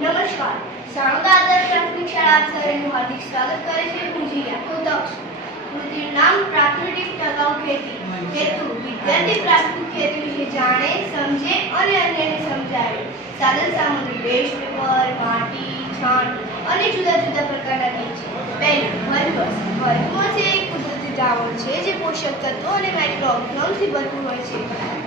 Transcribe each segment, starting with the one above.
નમસ્કાર. સાણંદ આદર્શ પ્રાથમિક શાળા આપ હાર્દિક સ્વાગત કરે છે હું હું દક્ષ કૃતિનું નામ પ્રાકૃતિક ટકાઉ ખેતી. હેતુ, વિદ્યાર્થી પ્રાકૃતિક ખેતી વિશે જાણે, સમજે અને અન્યને સમજાવે. સાધન સામગ્રી વેસ્ટ પેપર માટી, છાણ અને જુદા જુદા પ્રકારના બીજ પહેલું વર્ગસ એક કુદરતી દ્રાવણ છે, જે પોષક તત્વો અને માઇક્રો ભરપૂર હોય છે,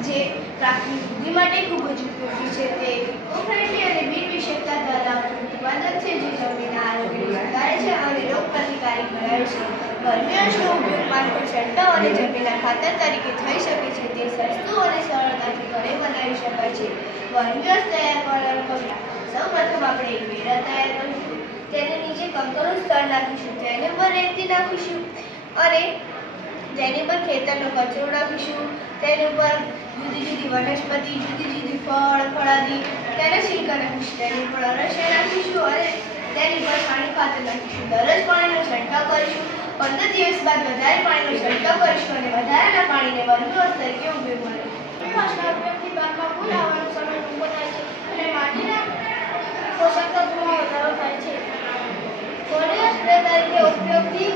જે પ્રાથમિક વૃદ્ધિ માટે ખૂબ જ ઉપયોગી છે. તે ઇકો અને બિન વિષયકતા ધરાવતું ઉત્પાદન છે, જે જમીનના આરોગ્યને સુધારે છે અને રોગ પ્રતિકારક બનાવે છે. વર્મિયસનો ઉપયોગ માત્ર છંટકાવ અને જમીનના ખાતર તરીકે થઈ શકે છે, તે સસ્તું અને સરળતાથી ઘરે બનાવી શકાય છે. વર્મિયસ તૈયાર કરવાનું પગલાં સૌપ્રથમ આપણે એક વેરા તૈયાર કરીશું. તેને નીચે કંકરનું સ્તર નાખીશું. તેને પર રેતી નાખીશું. અને તેની પર ખેતરનો કચરો નાખીશું, તેની ઉપર જુદી જુદી વનસ્પતિ, જુદી જુદી ફળ, ફળાદી તેને છીલકા નાખીશું તેની પર અરસિયા નાખીશું અને તેની પર પાણી ખાતર નાખીશું. દરરોજ પાણીનો છંટકાવ કરીશું. પંદર દિવસ બાદ વધારે પાણીનો છંટકાવ કરીશું અને વધારાના પાણીને વર્ગવસ તરીકે ઉપયોગમાં લઈશું ભાષા ઉપયોગથી પાકમાં ફૂલ આવવાનો સમય ટૂંકો થાય છે અને માટીના પોષક તત્વોમાં વધારો થાય છે ફોલિયો સ્પ્રે તરીકે ઉપયોગથી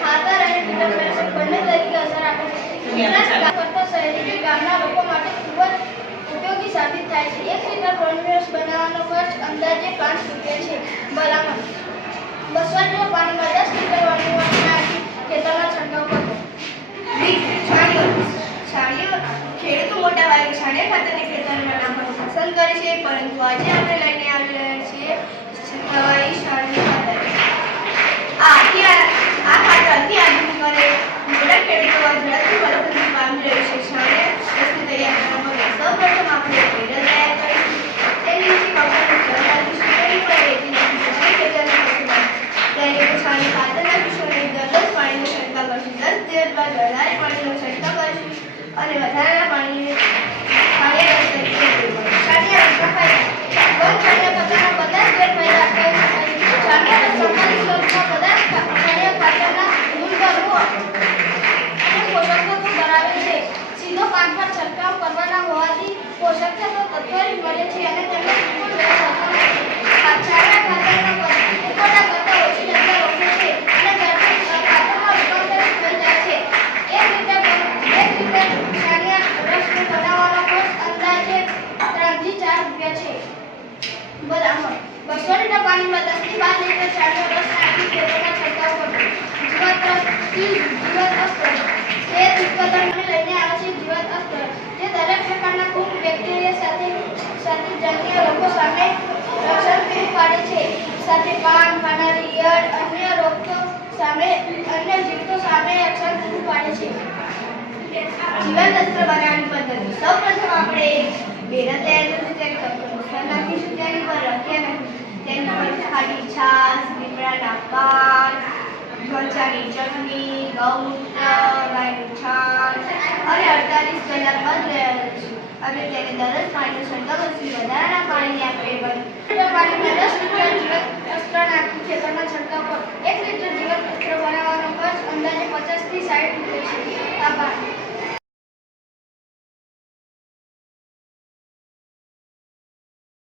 ખાતર અને કીટકનાશક બંને તરીકે અસર આપે છે કેટલાક ગામ કરતા ઉપયોગી સાબિત થાય છે ખેતરમાં છંટકાવ ખેડૂતો મોટા ભાગે છાણિયા ખાતરને ખેતરમાં નાખવાનું પસંદ કરે છે પરંતુ આજે આપણે લઈને આવી રહ્યા છીએ દવાઈ છાણિયું ખાતર આ અતિ આ આ ખાતર અતિ આધુનિક અને મોટા ખેડૂતો ઝડપથી પરિવર્તન પામી રહ્યું છે છાણિયા વસ્તુ તૈયાર કરવા માટે સૌપ્રથમ આપણે ભેરલ તૈયાર કરીશું તેની નીચે કપડાનું સ્તર નાખીશું તેની પર રેતી નાખીશું અને ખેતરમાં નાખીશું તેની પર છાણિયું ખાતર નાખીશું અને દરરોજ પાણીનો છંટકાવ કરીશું દસ દિવસ બાદ વધારે પાણીનો છંટકાવ કરીશું અને વધારાના પાણીને છાણિયા રસ તરીકે ઉપયોગ કરીશું. છાણિયા રસના ફાયદા બંધ છાણિયા ખાતરના બધા જ ગેરફાયદા કહી શકાય છાણિયા સંબંધિત સ્વરૂપમાં બધા જ છાણિયા ખાતરના ગુણધર્મો અને પોષક તત્વો ધરાવે છે સીધો પાક પર છંટકાવ કરવાના હોવાથી પોષક તત્વો તત્વોથી મળે છે અને તેમને બિલકુલ વેર થતો નથી છાણિયા ખાતરના એકોટા કરતાં ઓછી જગ્યા રોકે છે અને ઝડપી ખાતરમાં રૂપાંતરિત થઈ જાય છે એક લીટર એક લીટર છાણિયા રસને બનાવવાનો ખર્ચ અંદાજે ત્રણથી ચાર રૂપિયા છે બરાબર બસો લીટર પાણીમાં દસથી બાર લીટર છાણિયો રસ નાખી ખેતરમાં છંટકાવ કરવો. જીવાતથી જીવાત અસ્ત્ર તે ઉત્પાદનને લઈને આવે છે જીવાત અસ્ત્ર. જે દરેક પ્રકારના ફૂગ બેક્ટેરિયા સાથે સાથે જન્ય રોગો સામે રક્ષણ પૂરું પાડે છે. સાથે પાન, ખાનારી ઈયળ અન્ય રોગો સામે, અન્ય જીવતો સામે રક્ષણ પૂરું પાડે છે. જીવન અસ્ત્ર બનાવવાની પદ્ધતિ. સૌપ્રથમ આપણે બેરા તૈયાર કરીશું. ત્યારે કપનું નાખીશું તેની પર રખિયા ખાલી છાશ લીમડાના પાન મરચાની ચટણી ગૌમૂત્ર ગાયનું છાણ અને અડતાલીસ કલાક બંધ રહ્યા છે. અને તેને દરરોજ પાણીનો છંટકાવ કરીશું વધારાના પાણીને આપણે બંધ લીટર